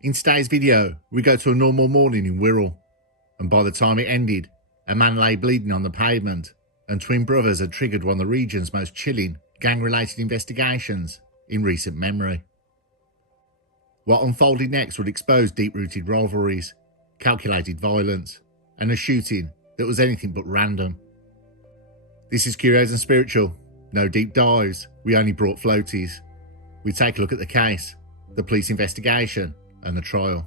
In today's video, we go to a normal morning in Wirral, and by the time it ended, a man lay bleeding on the pavement, and twin brothers had triggered one of the region's most chilling gang-related investigations in recent memory. What unfolded next would expose deep-rooted rivalries, calculated violence, and a shooting that was anything but random. This is Curios&Spiritual. No deep dives, we only brought floaties. We take a look at the case, the police investigation, and the trial.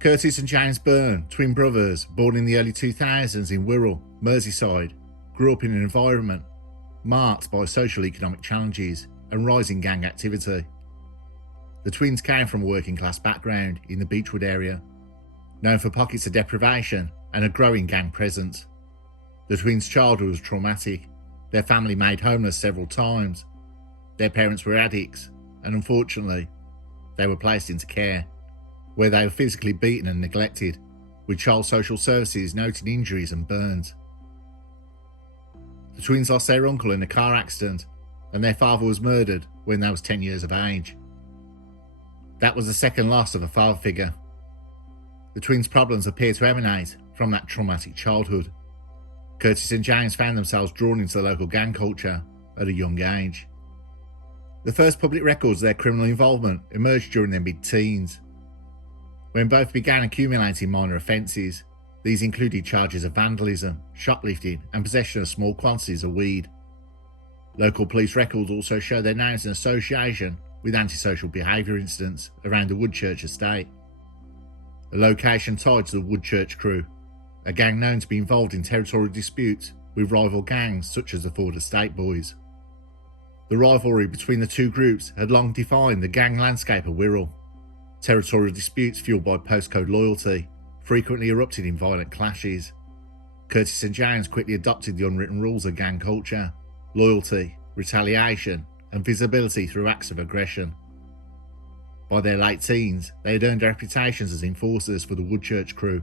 Curtis and James Byrne, twin brothers, born in the early 2000s in Wirral, Merseyside, grew up in an environment marked by social economic challenges and rising gang activity. The twins came from a working class background in the Beechwood area, known for pockets of deprivation and a growing gang presence. The twins' childhood was traumatic. Their family made homeless several times. Their parents were addicts, and unfortunately, they were placed into care, where they were physically beaten and neglected, with child social services noting injuries and burns. The twins lost their uncle in a car accident, and their father was murdered when they was 10 years of age. That was the second loss of a father figure. The twins' problems appear to emanate from that traumatic childhood. Curtis and James found themselves drawn into the local gang culture at a young age. The first public records of their criminal involvement emerged during their mid-teens, when both began accumulating minor offences. These included charges of vandalism, shoplifting, and possession of small quantities of weed. Local police records also show their names in association with antisocial behaviour incidents around the Woodchurch estate, a location tied to the Woodchurch crew, a gang known to be involved in territorial disputes with rival gangs such as the Ford Estate Boys. The rivalry between the two groups had long defined the gang landscape of Wirral. Territorial disputes fueled by postcode loyalty frequently erupted in violent clashes. Curtis and James quickly adopted the unwritten rules of gang culture: loyalty, retaliation, and visibility through acts of aggression. By their late teens, they had earned reputations as enforcers for the Woodchurch crew,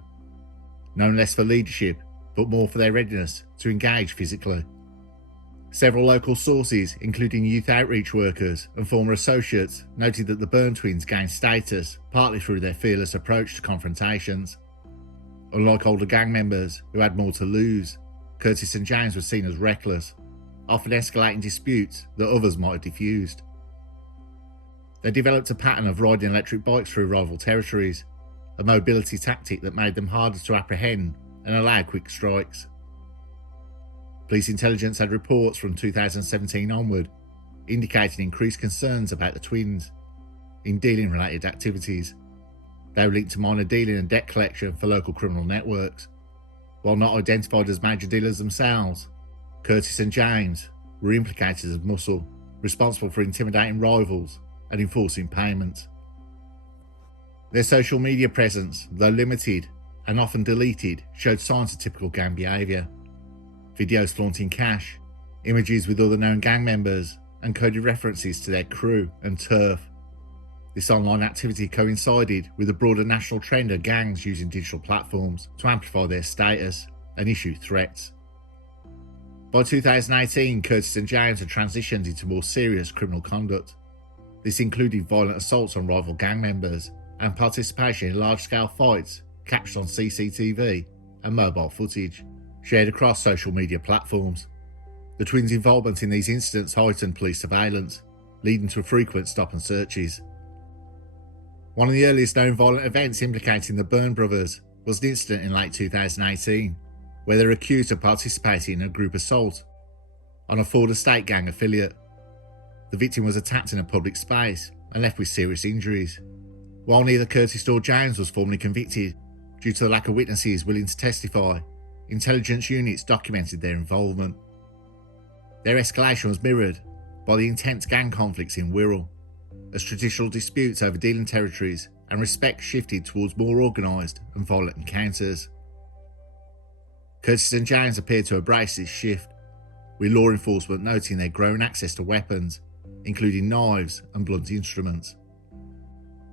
known less for leadership, but more for their readiness to engage physically. Several local sources, including youth outreach workers and former associates, noted that the Byrne twins gained status partly through their fearless approach to confrontations. Unlike older gang members who had more to lose, Curtis and James were seen as reckless, often escalating disputes that others might have diffused. They developed a pattern of riding electric bikes through rival territories, a mobility tactic that made them harder to apprehend and allow quick strikes. Police intelligence had reports from 2017 onward indicating increased concerns about the twins in dealing-related activities. They were linked to minor dealing and debt collection for local criminal networks. While not identified as major dealers themselves, Curtis and James were implicated as muscle, responsible for intimidating rivals and enforcing payments. Their social media presence, though limited and often deleted, showed signs of typical gang behaviour. Videos flaunting cash, images with other known gang members, and coded references to their crew and turf. This online activity coincided with a broader national trend of gangs using digital platforms to amplify their status and issue threats. By 2018, Curtis and James had transitioned into more serious criminal conduct. This included violent assaults on rival gang members and participation in large-scale fights captured on CCTV and mobile footage shared across social media platforms. The twins' involvement in these incidents heightened police surveillance, leading to frequent stop and searches. One of the earliest known violent events implicating the Byrne brothers was an incident in late 2018, where they were accused of participating in a group assault on a Ford Estate gang affiliate. The victim was attacked in a public space and left with serious injuries. While neither Curtis nor James was formally convicted due to the lack of witnesses willing to testify, intelligence units documented their involvement. Their escalation was mirrored by the intense gang conflicts in Wirral, as traditional disputes over dealing territories and respect shifted towards more organised and violent encounters. Curtis and James appeared to embrace this shift, with law enforcement noting their growing access to weapons, including knives and blunt instruments.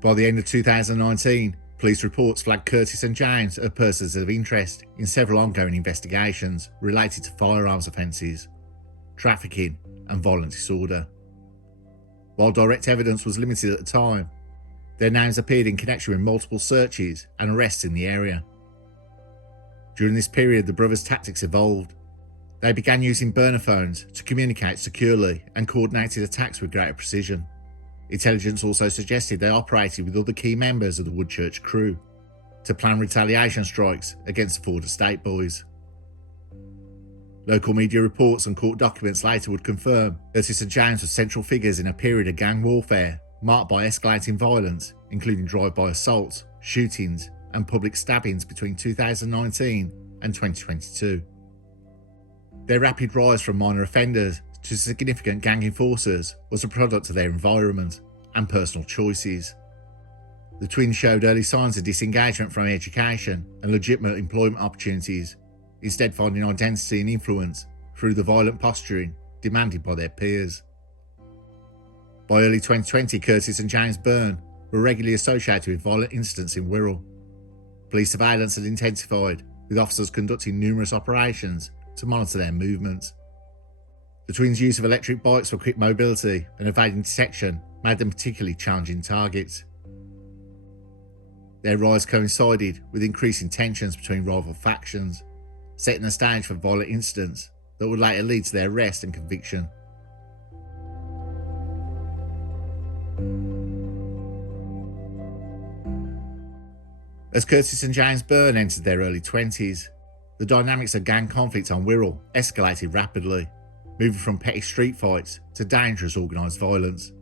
By the end of 2019, police reports flagged Curtis and James as persons of interest in several ongoing investigations related to firearms offences. trafficking, and violent disorder. While direct evidence was limited at the time, their names appeared in connection with multiple searches and arrests in the area. During this period, the brothers' tactics evolved. They began using burner phones to communicate securely and coordinated attacks with greater precision. Intelligence also suggested they operated with other key members of the Woodchurch crew to plan retaliation strikes against the Ford Estate boys. Local media reports and court documents later would confirm Curtis and James were central figures in a period of gang warfare marked by escalating violence, including drive-by assaults, shootings, and public stabbings between 2019 and 2022. Their rapid rise from minor offenders to significant gang enforcers was a product of their environment and personal choices. The twins showed early signs of disengagement from education and legitimate employment opportunities, instead finding identity and influence through the violent posturing demanded by their peers. By early 2020, Curtis and James Byrne were regularly associated with violent incidents in Wirral. Police surveillance had intensified, with officers conducting numerous operations to monitor their movements. The twins' use of electric bikes for quick mobility and evading detection made them particularly challenging targets. Their rise coincided with increasing tensions between rival factions, setting the stage for violent incidents that would later lead to their arrest and conviction. As Curtis and James Byrne entered their early 20s, the dynamics of gang conflict on Wirral escalated rapidly, moving from petty street fights to dangerous organised violence.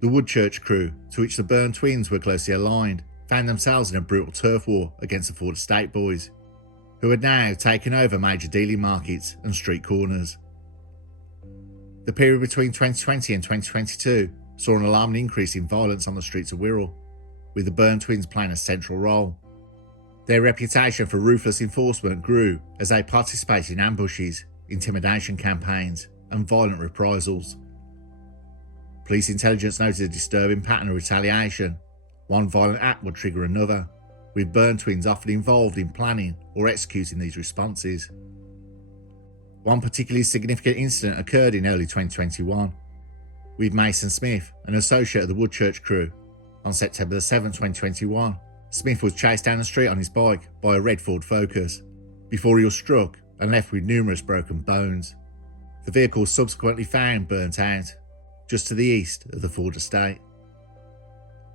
The Woodchurch crew, to which the Byrne twins were closely aligned, found themselves in a brutal turf war against the Ford Estate boys, who had now taken over major dealing markets and street corners. The period between 2020 and 2022 saw an alarming increase in violence on the streets of Wirral, with the Byrne twins playing a central role. Their reputation for ruthless enforcement grew as they participated in ambushes, intimidation campaigns, and violent reprisals. Police intelligence noted a disturbing pattern of retaliation. One violent act would trigger another, with Byrne twins often involved in planning or executing these responses. One particularly significant incident occurred in early 2021, with Mason Smith, an associate of the Woodchurch crew. On September 7, 2021, Smith was chased down the street on his bike by a red Ford Focus before he was struck and left with numerous broken bones. The vehicle was subsequently found burnt out, just to the east of the Ford estate.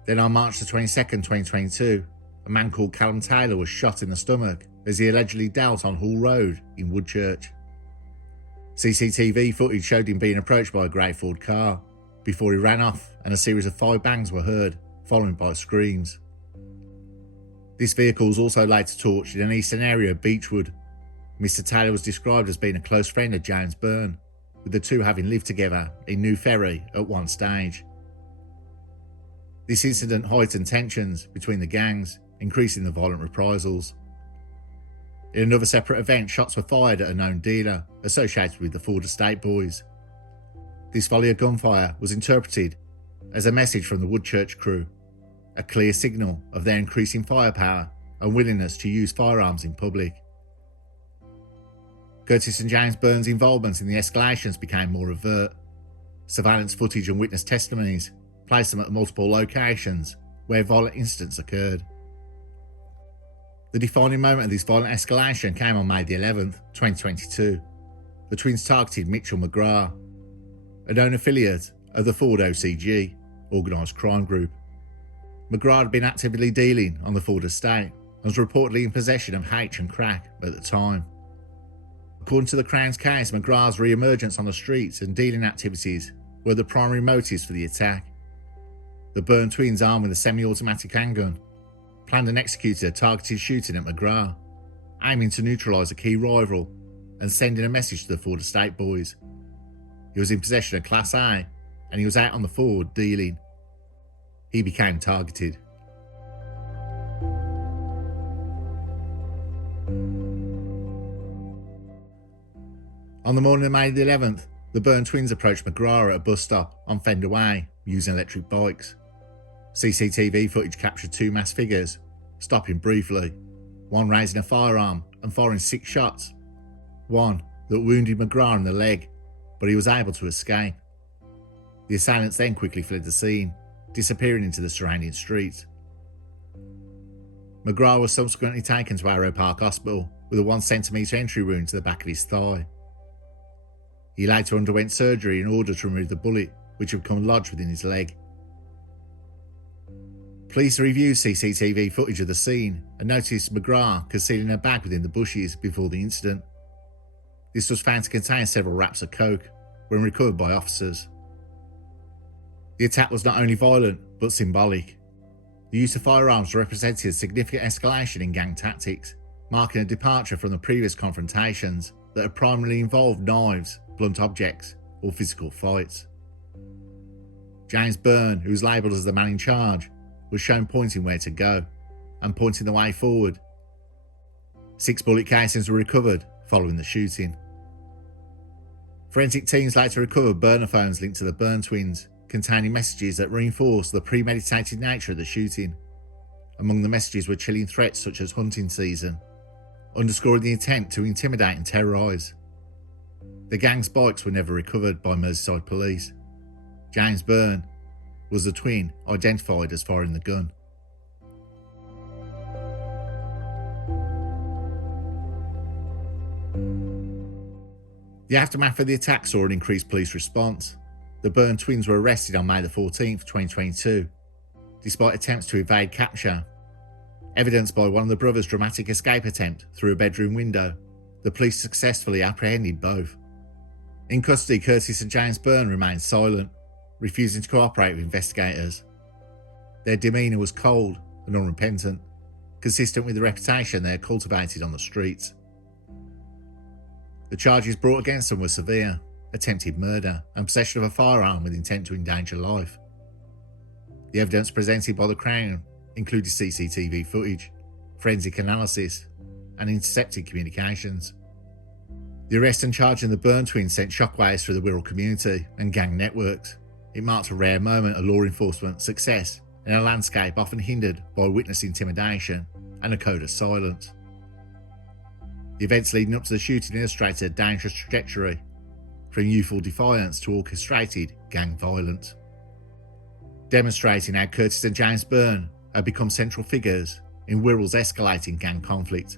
Then on March 22, 2022, a man called Callum Taylor was shot in the stomach as he allegedly dealt on Hull Road in Woodchurch. CCTV footage showed him being approached by a grey Ford car before he ran off, and a series of 5 bangs were heard, followed by screams. This vehicle was also later torched in an eastern area of Beechwood. Mr. Taylor was described as being a close friend of James Byrne, with the two having lived together in New Ferry at one stage. This incident heightened tensions between the gangs, increasing the violent reprisals. In another separate event, shots were fired at a known dealer associated with the Ford Estate boys. This volley of gunfire was interpreted as a message from the Woodchurch crew, a clear signal of their increasing firepower and willingness to use firearms in public. Curtis and James Byrne's involvement in the escalations became more overt. Surveillance footage and witness testimonies placed them at multiple locations where violent incidents occurred. The defining moment of this violent escalation came on May the 11th, 2022. The twins targeted Mitchell McGrath, a known affiliate of the Ford OCG, organised crime group. McGrath had been actively dealing on the Ford estate and was reportedly in possession of H and crack at the time. According to the Crown's case, McGrath's re-emergence on the streets and dealing activities were the primary motives for the attack. The Byrne twins, armed with a semi-automatic handgun, planned and executed a targeted shooting at McGrath, aiming to neutralise a key rival and sending a message to the Ford Estate boys. He was in possession of Class A and he was out on the Ford dealing. He became targeted. On the morning of May the 11th, the Byrne twins approached McGrath at a bus stop on Fender Way using electric bikes. CCTV footage captured 2 masked figures, stopping briefly, one raising a firearm and firing 6 shots, one that wounded McGrath in the leg, but he was able to escape. The assailants then quickly fled the scene, disappearing into the surrounding streets. McGrath was subsequently taken to Arrow Park Hospital with a 1 centimetre entry wound to the back of his thigh. He later underwent surgery in order to remove the bullet, which had become lodged within his leg. Police reviewed CCTV footage of the scene and noticed McGrath concealing a bag within the bushes before the incident. This was found to contain several wraps of coke when recovered by officers. The attack was not only violent but symbolic. The use of firearms represented a significant escalation in gang tactics, marking a departure from the previous confrontations that had primarily involved knives, blunt objects, or physical fights. James Byrne, who was labelled as the man in charge, was shown pointing where to go and pointing the way forward. 6 bullet casings were recovered following the shooting. Forensic teams later recovered burner phones linked to the Byrne twins, containing messages that reinforced the premeditated nature of the shooting. Among the messages were chilling threats such as hunting season, underscoring the intent to intimidate and terrorise. The gang's bikes were never recovered by Merseyside police. James Byrne was the twin identified as firing the gun. The aftermath of the attack saw an increased police response. The Byrne twins were arrested on May 14, 2022, despite attempts to evade capture. Evidenced by one of the brothers' dramatic escape attempt through a bedroom window, the police successfully apprehended both. In custody, Curtis and James Byrne remained silent, refusing to cooperate with investigators. Their demeanour was cold and unrepentant, consistent with the reputation they had cultivated on the streets. The charges brought against them were severe: attempted murder and possession of a firearm with intent to endanger life. The evidence presented by the Crown included CCTV footage, forensic analysis, and intercepted communications. The arrest and charging the Byrne twins sent shockwaves through the Wirral community and gang networks. It marked a rare moment of law enforcement success in a landscape often hindered by witness intimidation and a code of silence. The events leading up to the shooting illustrated a dangerous trajectory, from youthful defiance to orchestrated gang violence, demonstrating how Curtis and James Byrne had become central figures in Wirral's escalating gang conflict.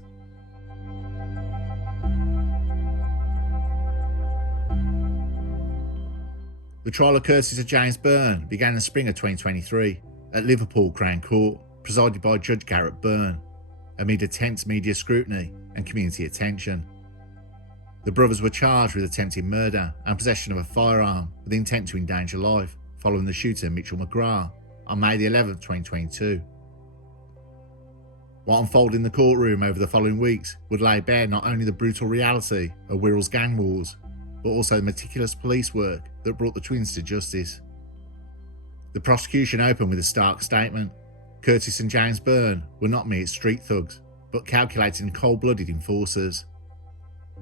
The trial of Curtis and James Byrne began in the spring of 2023 at Liverpool Crown Court, presided by Judge Garrett Byrne, amid intense media scrutiny and community attention. The brothers were charged with attempted murder and possession of a firearm with the intent to endanger life following the shooting of Mitchell McGrath on May 11, 2022. What unfolded in the courtroom over the following weeks would lay bare not only the brutal reality of Wirral's gang wars, but also the meticulous police work that brought the twins to justice. The prosecution opened with a stark statement. Curtis and James Byrne were not mere street thugs, but calculating cold-blooded enforcers.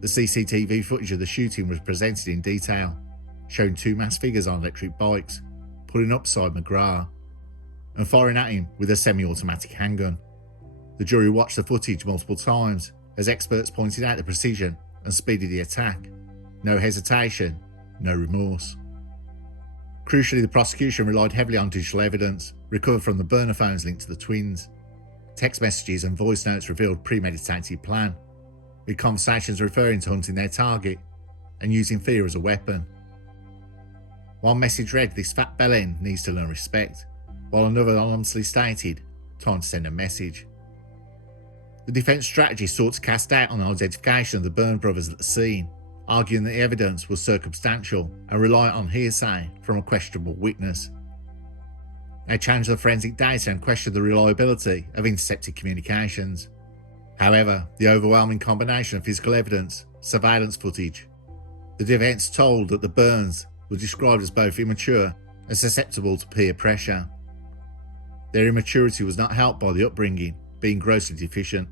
The CCTV footage of the shooting was presented in detail, showing 2 masked figures on electric bikes, pulling up beside McGrath and firing at him with a semi-automatic handgun. The jury watched the footage multiple times as experts pointed out the precision and speed of the attack. No hesitation, no remorse. Crucially, the prosecution relied heavily on digital evidence recovered from the burner phones linked to the twins. Text messages and voice notes revealed premeditated plan, with conversations referring to hunting their target and using fear as a weapon. One message read, "This fat bellend needs to learn respect," while another honestly stated, "Time to send a message." The defence strategy sought to cast doubt on the identification of the Byrne brothers at the scene, arguing that the evidence was circumstantial and reliant on hearsay from a questionable witness. They challenged the forensic data and questioned the reliability of intercepted communications. However, the overwhelming combination of physical evidence, surveillance footage, the defence told that the Byrnes were described as both immature and susceptible to peer pressure. Their immaturity was not helped by the upbringing being grossly deficient.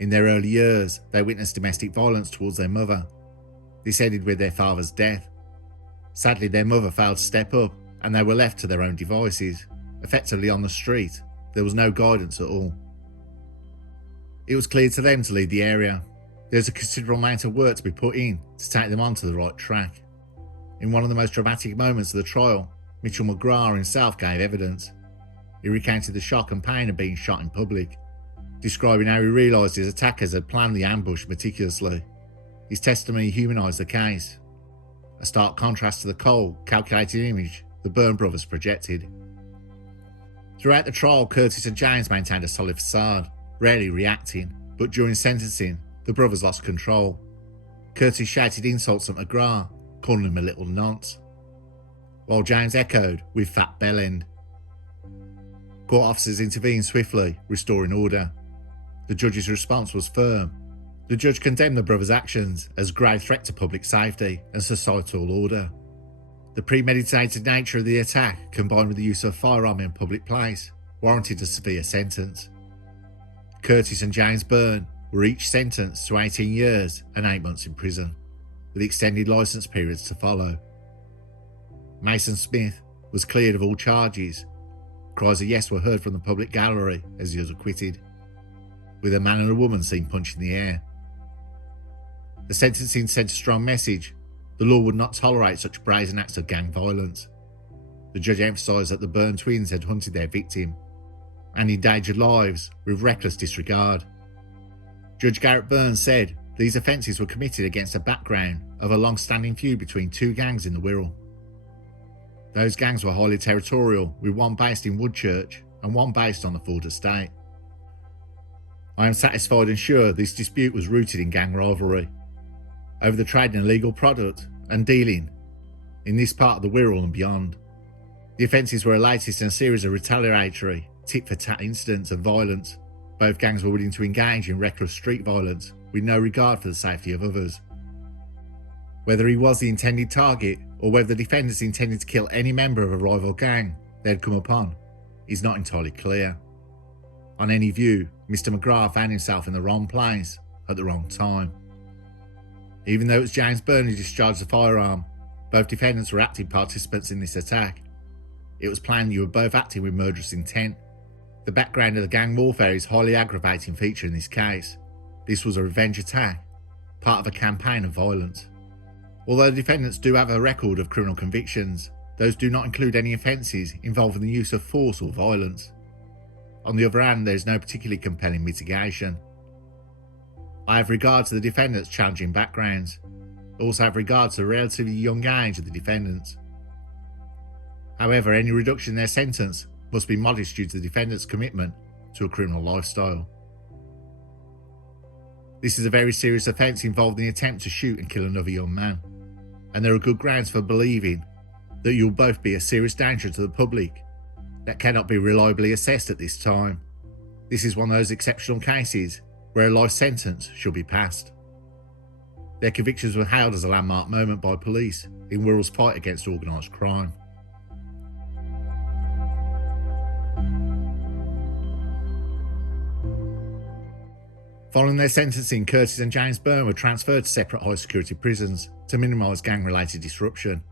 In their early years, they witnessed domestic violence towards their mother. This ended with their father's death. Sadly, their mother failed to step up and they were left to their own devices. Effectively on the street, there was no guidance at all. It was clear to them to leave the area. There's a considerable amount of work to be put in to take them onto the right track. In one of the most dramatic moments of the trial, Mitchell McGrath himself gave evidence. He recounted the shock and pain of being shot in public, describing how he realised his attackers had planned the ambush meticulously. His testimony humanised the case, a stark contrast to the cold, calculated image the Byrne brothers projected. Throughout the trial, Curtis and James maintained a solid facade, rarely reacting, but during sentencing, the brothers lost control. Curtis shouted insults at McGrath, calling him a little nonce, while James echoed with fat bellend. Court officers intervened swiftly, restoring order. The judge's response was firm. The judge condemned the brothers' actions as a grave threat to public safety and societal order. The premeditated nature of the attack, combined with the use of a firearm in a public place, warranted a severe sentence. Curtis and James Byrne were each sentenced to 18 years and 8 months in prison, with extended licence periods to follow. Mason Smith was cleared of all charges. Cries of yes were heard from the public gallery as he was acquitted, with a man and a woman seen punching the air. The sentencing sent a strong message. The law would not tolerate such brazen acts of gang violence. The judge emphasised that the Gangland Twins had hunted their victim and endangered lives with reckless disregard. Judge Garrett Burns said these offences were committed against a background of a long-standing feud between two gangs in the Wirral. Those gangs were highly territorial, with one based in Woodchurch and one based on the Ford estate. I am satisfied and sure this dispute was rooted in gang rivalry over the trade in illegal product and dealing in this part of the Wirral and beyond. The offences were the latest in a series of retaliatory, tit-for-tat incidents of violence. Both gangs were willing to engage in reckless street violence with no regard for the safety of others. Whether he was the intended target or whether the defendants intended to kill any member of a rival gang they had come upon is not entirely clear. On any view, Mr. McGrath found himself in the wrong place at the wrong time. Even though it was James Byrne who discharged the firearm, both defendants were active participants in this attack. It was planned you were both acting with murderous intent. The background of the gang warfare is a highly aggravating feature in this case. This was a revenge attack, part of a campaign of violence. Although the defendants do have a record of criminal convictions, those do not include any offences involving the use of force or violence. On the other hand, there is no particularly compelling mitigation. I have regard to the defendants' challenging backgrounds. I also have regard to the relatively young age of the defendants. However, any reduction in their sentence must be modest due to the defendants' commitment to a criminal lifestyle. This is a very serious offence involving the attempt to shoot and kill another young man, and there are good grounds for believing that you'll both be a serious danger to the public that cannot be reliably assessed at this time. This is one of those exceptional cases where a life sentence should be passed. Their convictions were hailed as a landmark moment by police in Wirral's fight against organised crime. Following their sentencing, Curtis and James Byrne were transferred to separate high-security prisons to minimise gang-related disruption.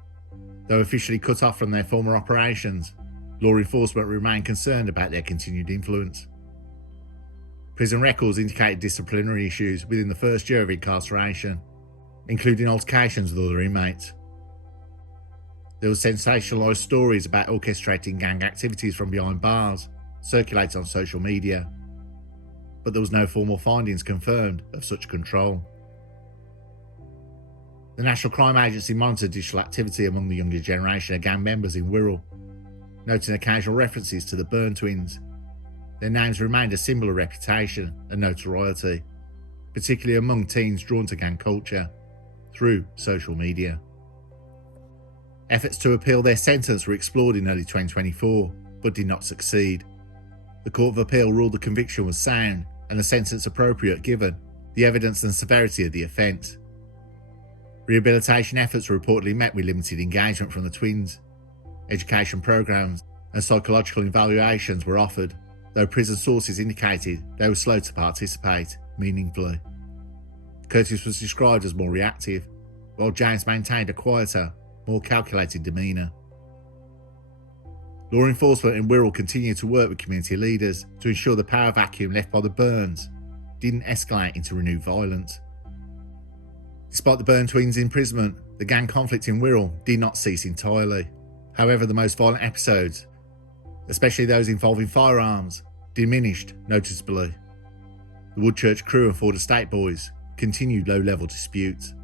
Though officially cut off from their former operations, law enforcement remained concerned about their continued influence. Prison records indicated disciplinary issues within the first year of incarceration, including altercations with other inmates. There were sensationalised stories about orchestrating gang activities from behind bars, circulated on social media, but there was no formal findings confirmed of such control. The National Crime Agency monitored digital activity among the younger generation of gang members in Wirral, noting occasional references to the Gangland Twins. Their names remained a symbol of reputation and notoriety, particularly among teens drawn to gang culture through social media. Efforts to appeal their sentence were explored in early 2024, but did not succeed. The Court of Appeal ruled the conviction was sound and the sentence appropriate given the evidence and severity of the offence. Rehabilitation efforts were reportedly met with limited engagement from the twins. Education programs and psychological evaluations were offered, though prison sources indicated they were slow to participate meaningfully. Curtis was described as more reactive, while James maintained a quieter, more calculated demeanour. Law enforcement in Wirral continued to work with community leaders to ensure the power vacuum left by the Byrnes didn't escalate into renewed violence. Despite the Byrne twins' imprisonment, the gang conflict in Wirral did not cease entirely. However, the most violent episodes, especially those involving firearms, diminished noticeably. The Woodchurch crew and Ford Estate boys continued low-level disputes.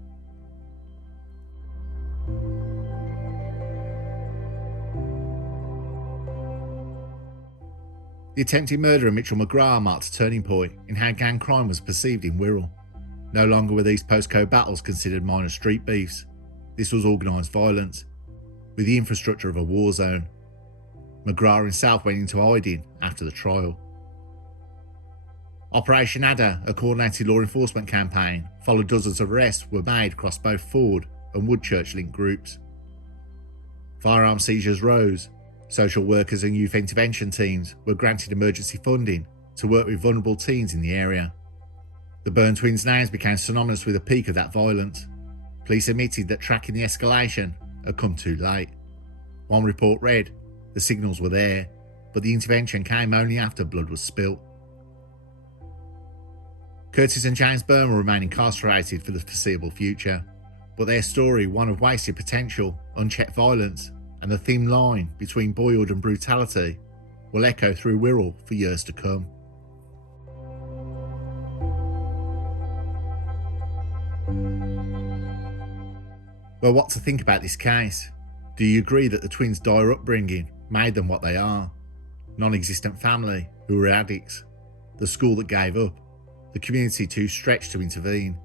The attempted murder of Mitchell McGrath marked a turning point in how gang crime was perceived in Wirral. No longer were these postcode battles considered minor street beefs. This was organised violence, with the infrastructure of a war zone. McGrath himself went into hiding after the trial. Operation Adder, a coordinated law enforcement campaign, followed dozens of arrests were made across both Ford and Woodchurch-linked groups. Firearm seizures rose. Social workers and youth intervention teams were granted emergency funding to work with vulnerable teens in the area. The Byrne twins' names became synonymous with the peak of that violence. Police admitted that tracking the escalation had come too late. One report read, "The signals were there, but the intervention came only after blood was spilt." Curtis and James Byrne will remain incarcerated for the foreseeable future, but their story, one of wasted potential, unchecked violence, and the thin line between boyhood and brutality, will echo through Wirral for years to come. Well, what to think about this case? Do you agree that the twins' dire upbringing made them what they are? Non-existent family who were addicts, the school that gave up, the community too stretched to intervene.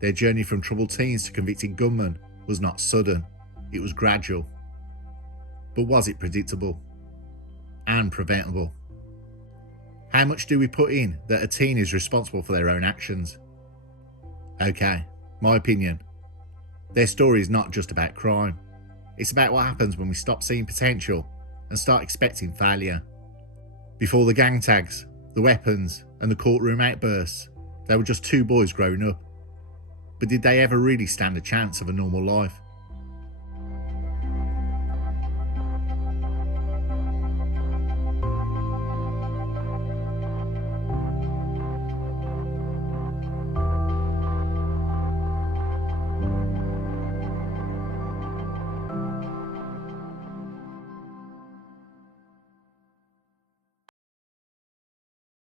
Their journey from troubled teens to convicted gunmen was not sudden, it was gradual. But was it predictable and preventable? How much do we put in that a teen is responsible for their own actions? Okay, my opinion. Their story is not just about crime. It's about what happens when we stop seeing potential and start expecting failure. Before the gang tags, the weapons, and the courtroom outbursts, they were just two boys growing up. But did they ever really stand a chance of a normal life?